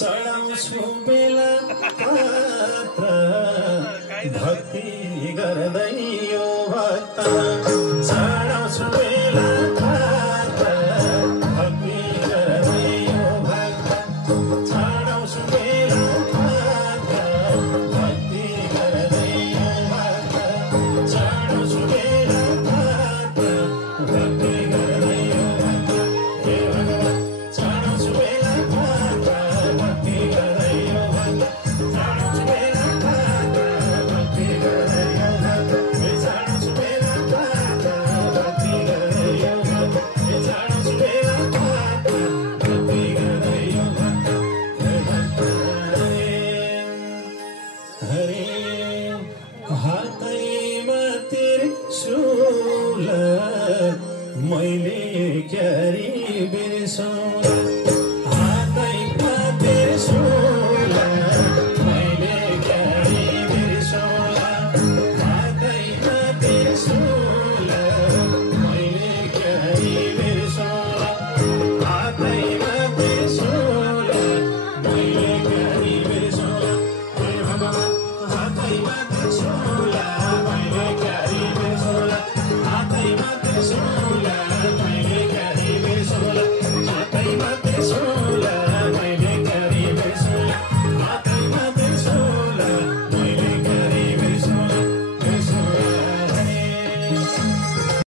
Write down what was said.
चढाउँछु बेला पात्र भक्ति गर्दै यो भक्त चढाउँछु बेला पात्र भक्ति गर्दै यो भक्त चढाउँछु बेला पात्र भक्ति गर्दै यो भक्त चढाउँछु बेला पात्र भक्ति गर्दै यो भक्त हे भगवान चढाउँछु बेला पात्र भक्ति गर्दै यो भक्त चढाउँछु बेला पात्र भक्ति गर्दै यो भक्त हे चढाउँछु बेला पात्र भक्ति गर्दै यो भक्त हे चढाउँछु बेला पात्र भक्ति गर्दै यो भक्त हे भक्त हरे हातैमा त्रिशूल मैले क्यारी बिर्सौँ